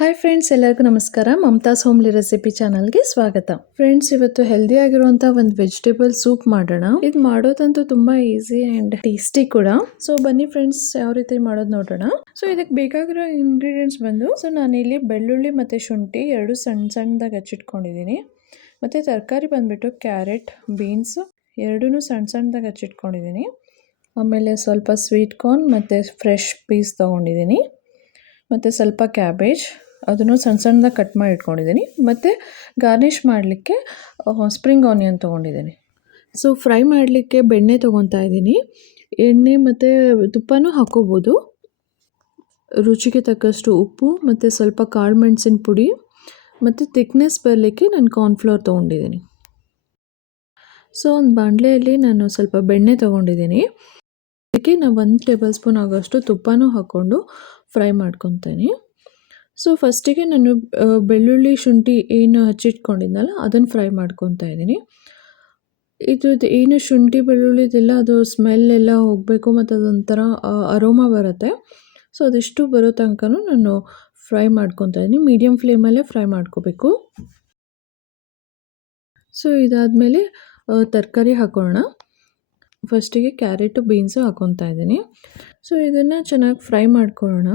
Hi friends, ಎಲ್ಲರಿಗೂ ನಮಸ್ಕಾರ. ಮಮತಾಸ್ homely recipe ಚಾನಲ್ಗೆ ಸ್ವಾಗತ. ಫ್ರೆಂಡ್ಸ್, ಇವತ್ತು ಹೆಲ್ದಿ ಆಗಿರುವಂಥ ಒಂದು ವೆಜಿಟೇಬಲ್ ಸೂಪ್ ಮಾಡೋಣ. ಇದು ಮಾಡೋದಂತೂ ತುಂಬಾ ಈಸಿ ಆ್ಯಂಡ್ ಟೇಸ್ಟಿ ಕೂಡ. ಸೊ ಬನ್ನಿ ಫ್ರೆಂಡ್ಸ್, ಯಾವ ರೀತಿ ಮಾಡೋದು ನೋಡೋಣ. ಸೊ ಇದಕ್ಕೆ ಬೇಕಾಗಿರೋ ಇಂಗ್ರೀಡಿಯೆಂಟ್ಸ್ ಬಂದು, ನಾನಿಲ್ಲಿ ಬೆಳ್ಳುಳ್ಳಿ ಮತ್ತು ಶುಂಠಿ ಎರಡು ಸಣ್ಣದಾಗಿ ಹಚ್ಚಿಟ್ಕೊಂಡಿದ್ದೀನಿ. ಮತ್ತು ತರಕಾರಿ ಬಂದುಬಿಟ್ಟು ಕ್ಯಾರೆಟ್, ಬೀನ್ಸ್ ಎರಡೂ ಸಣ್ಣದಾಗಿ ಹಚ್ಚಿಟ್ಕೊಂಡಿದ್ದೀನಿ. ಆಮೇಲೆ ಸ್ವಲ್ಪ ಸ್ವೀಟ್ ಕಾರ್ನ್ ಮತ್ತು ಫ್ರೆಶ್ ಪೀಸ್ ತೊಗೊಂಡಿದ್ದೀನಿ. ಮತ್ತು ಸ್ವಲ್ಪ ಕ್ಯಾಬೇಜ್, ಅದನ್ನು ಸಣ್ಣದಾಗಿ ಕಟ್ ಮಾಡಿ ಇಟ್ಕೊಂಡಿದ್ದೀನಿ. ಮತ್ತು ಗಾರ್ನಿಷ್ ಮಾಡಲಿಕ್ಕೆ ಸ್ಪ್ರಿಂಗ್ ಆನಿಯನ್ ತೊಗೊಂಡಿದ್ದೀನಿ. ಸೊ ಫ್ರೈ ಮಾಡಲಿಕ್ಕೆ ಬೆಣ್ಣೆ ತೊಗೊತಾ ಇದ್ದೀನಿ. ಎಣ್ಣೆ ಮತ್ತು ತುಪ್ಪನೂ ಹಾಕೋಬೋದು. ರುಚಿಗೆ ತಕ್ಕಷ್ಟು ಉಪ್ಪು ಮತ್ತು ಸ್ವಲ್ಪ ಕಾಳು ಮೆಣಸಿನ ಪುಡಿ ಮತ್ತು ಥಿಕ್ನೆಸ್ ಬರಲಿಕ್ಕೆ ನಾನು ಕಾರ್ನ್ಫ್ಲೋರ್ ತೊಗೊಂಡಿದ್ದೀನಿ. ಸೊ ಒಂದು ಬಾಣಲೆಯಲ್ಲಿ ನಾನು ಸ್ವಲ್ಪ ಬೆಣ್ಣೆ ತೊಗೊಂಡಿದ್ದೀನಿ. ಅದಕ್ಕೆ ನಾನು 1 ಟೇಬಲ್ ಸ್ಪೂನ್ ಆಗೋಷ್ಟು ತುಪ್ಪನೂ ಹಾಕ್ಕೊಂಡು ಫ್ರೈ ಮಾಡ್ಕೊತೀನಿ. ಸೊ ಫಸ್ಟಿಗೆ ನಾನು ಬೆಳ್ಳುಳ್ಳಿ ಶುಂಠಿ ಏನು ಹಚ್ಚಿಟ್ಕೊಂಡಿದ್ನಲ್ಲ ಅದನ್ನು ಫ್ರೈ ಮಾಡ್ಕೊತಾ ಇದ್ದೀನಿ. ಇದು ಏನು ಶುಂಠಿ ಬೆಳ್ಳುಳ್ಳಿದೆಲ್ಲ ಅದು ಸ್ಮೆಲ್ ಎಲ್ಲ ಹೋಗಬೇಕು ಮತ್ತು ಅದೊಂಥರ ಅರೋಮಾ ಬರುತ್ತೆ. ಸೊ ಅದಿಷ್ಟು ಬರೋ ತನಕ ನಾನು ಫ್ರೈ ಮಾಡ್ಕೊತಾ ಇದ್ದೀನಿ. ಮೀಡಿಯಮ್ ಫ್ಲೇಮಲ್ಲೇ ಫ್ರೈ ಮಾಡ್ಕೋಬೇಕು. ಸೊ ಇದಾದಮೇಲೆ ತರಕಾರಿ ಹಾಕೋಣ. ಫಸ್ಟಿಗೆ ಕ್ಯಾರೆಟು ಬೀನ್ಸು ಹಾಕ್ಕೊತಾ ಇದ್ದೀನಿ. ಸೊ ಇದನ್ನು ಚೆನ್ನಾಗಿ ಫ್ರೈ ಮಾಡ್ಕೊಳ್ಳೋಣ.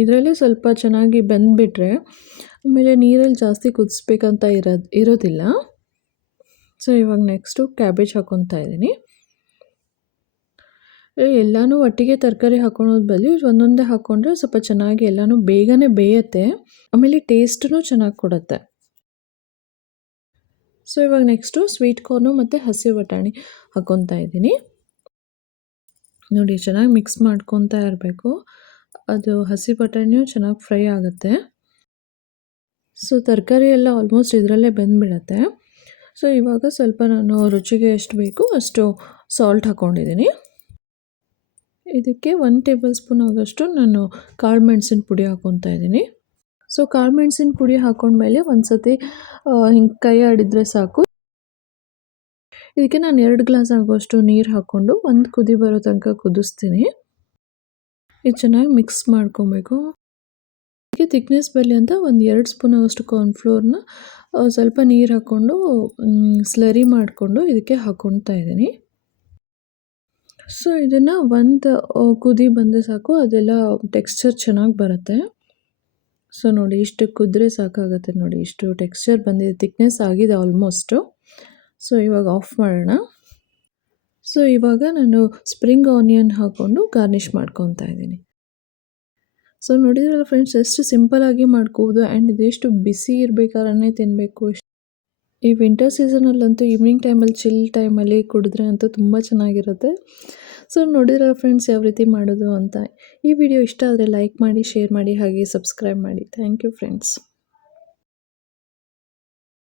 ಇದರಲ್ಲೇ ಸ್ವಲ್ಪ ಚೆನ್ನಾಗಿ ಬೆಂದುಬಿಟ್ರೆ ಆಮೇಲೆ ನೀರಲ್ಲಿ ಜಾಸ್ತಿ ಕುದಿಸ್ಬೇಕಂತ ಇರೋದಿಲ್ಲ. ಸೊ ಇವಾಗ ನೆಕ್ಸ್ಟು ಕ್ಯಾಬೇಜ್ ಹಾಕ್ಕೊತಾ ಇದ್ದೀನಿ. ಎಲ್ಲನೂ ಒಟ್ಟಿಗೆ ತರಕಾರಿ ಹಾಕೊಳೋದು ಬದಲು ಒಂದೊಂದೇ ಹಾಕ್ಕೊಂಡ್ರೆ ಸ್ವಲ್ಪ ಚೆನ್ನಾಗಿ ಎಲ್ಲನೂ ಬೇಗನೆ ಬೇಯುತ್ತೆ. ಆಮೇಲೆ ಟೇಸ್ಟೂ ಚೆನ್ನಾಗಿ ಕೊಡುತ್ತೆ. ಸೊ ಇವಾಗ ನೆಕ್ಸ್ಟು ಸ್ವೀಟ್ ಕಾರ್ನು ಮತ್ತು ಹಸಿ ಬಟಾಣಿ ಹಾಕ್ಕೊತಾ ಇದ್ದೀನಿ. ನೋಡಿ, ಚೆನ್ನಾಗಿ ಮಿಕ್ಸ್ ಮಾಡ್ಕೊತಾ ಇರಬೇಕು. ಅದು ಹಸಿ ಬಟಾಣಿಯೂ ಚೆನ್ನಾಗಿ ಫ್ರೈ ಆಗುತ್ತೆ. ಸೊ ತರಕಾರಿ ಎಲ್ಲ ಆಲ್ಮೋಸ್ಟ್ ಇದರಲ್ಲೇ ಬೆಂದುಬಿಡತ್ತೆ. ಸೊ ಇವಾಗ ಸ್ವಲ್ಪ ನಾನು ರುಚಿಗೆ ಎಷ್ಟು ಬೇಕು ಅಷ್ಟು ಸಾಲ್ಟ್ ಹಾಕ್ಕೊಂಡಿದ್ದೀನಿ. ಇದಕ್ಕೆ 1 ಟೇಬಲ್ ಸ್ಪೂನ್ ಆಗೋಷ್ಟು ನಾನು ಕಾಳು ಮೆಣಸಿನ ಪುಡಿ ಹಾಕ್ಕೊತಾ ಇದ್ದೀನಿ. ಸೊ ಕಾಳು ಮೆಣಸಿನ ಪುಡಿ ಹಾಕ್ಕೊಂಡ್ಮೇಲೆ ಒಂದು ಸತಿ ಹಿಂಗೆ ಕೈ ಆಡಿದರೆ ಸಾಕು. ಇದಕ್ಕೆ ನಾನು 2 ಗ್ಲಾಸ್ ಆಗೋಷ್ಟು ನೀರು ಹಾಕ್ಕೊಂಡು ಒಂದು ಕುದಿ ಬರೋ ತನಕ ಕುದಿಸ್ತೀನಿ. ಇದು ಚೆನ್ನಾಗಿ ಮಿಕ್ಸ್ ಮಾಡ್ಕೊಬೇಕು. ಇದಕ್ಕೆ ಥಿಕ್ನೆಸ್ ಬರಲಿ ಅಂತ ಒಂದು 2 ಸ್ಪೂನ್ ಆಗೋಷ್ಟು ಕಾರ್ನ್ಫ್ಲೋರ್ನ ಸ್ವಲ್ಪ ನೀರು ಹಾಕ್ಕೊಂಡು ಸ್ಲರಿ ಮಾಡಿಕೊಂಡು ಇದಕ್ಕೆ ಹಾಕ್ಕೊತಾ ಇದ್ದೀನಿ. ಸೊ ಇದನ್ನು ಒಂದು ಕುದಿ ಬಂದರೆ ಸಾಕು, ಅದೆಲ್ಲ ಟೆಕ್ಸ್ಚರ್ ಚೆನ್ನಾಗಿ ಬರುತ್ತೆ. ಸೊ ನೋಡಿ, ಇಷ್ಟು ಕುದ್ರೆ ಸಾಕಾಗುತ್ತೆ. ನೋಡಿ, ಇಷ್ಟು ಟೆಕ್ಸ್ಚರ್ ಬಂದಿದೆ, ಥಿಕ್ನೆಸ್ ಆಗಿದೆ ಆಲ್ಮೋಸ್ಟು. ಸೊ ಇವಾಗ ಆಫ್ ಮಾಡೋಣ. ಸೊ ಇವಾಗ ನಾನು ಸ್ಪ್ರಿಂಗ್ ಆನಿಯನ್ ಹಾಕ್ಕೊಂಡು ಗಾರ್ನಿಷ್ ಮಾಡ್ಕೊತಾ ಇದ್ದೀನಿ. ಸೊ ನೋಡಿದ್ರಲ್ಲ ಫ್ರೆಂಡ್ಸ್, ಎಷ್ಟು ಸಿಂಪಲಾಗಿ ಮಾಡ್ಕೋಬೋದು ಆ್ಯಂಡ್ ಇದೆಷ್ಟು ಬಿಸಿ ಇರಬೇಕಾದ್ರೆ ತಿನ್ನಬೇಕು. ಈ ವಿಂಟರ್ ಸೀಸನಲ್ಲಂತೂ ಈವ್ನಿಂಗ್ ಟೈಮಲ್ಲಿ ಚಿಲ್ ಟೈಮಲ್ಲಿ ಕುಡಿದ್ರೆ ಅಂತೂ ತುಂಬ ಚೆನ್ನಾಗಿರುತ್ತೆ. ಸೊ ನೋಡಿದ್ರಲ್ಲ ಫ್ರೆಂಡ್ಸ್, ಯಾವ ರೀತಿ ಮಾಡೋದು ಅಂತ. ಈ ವಿಡಿಯೋ ಇಷ್ಟ ಆದರೆ ಲೈಕ್ ಮಾಡಿ, ಶೇರ್ ಮಾಡಿ, ಹಾಗೆ ಸಬ್ಸ್ಕ್ರೈಬ್ ಮಾಡಿ. Thank you friends.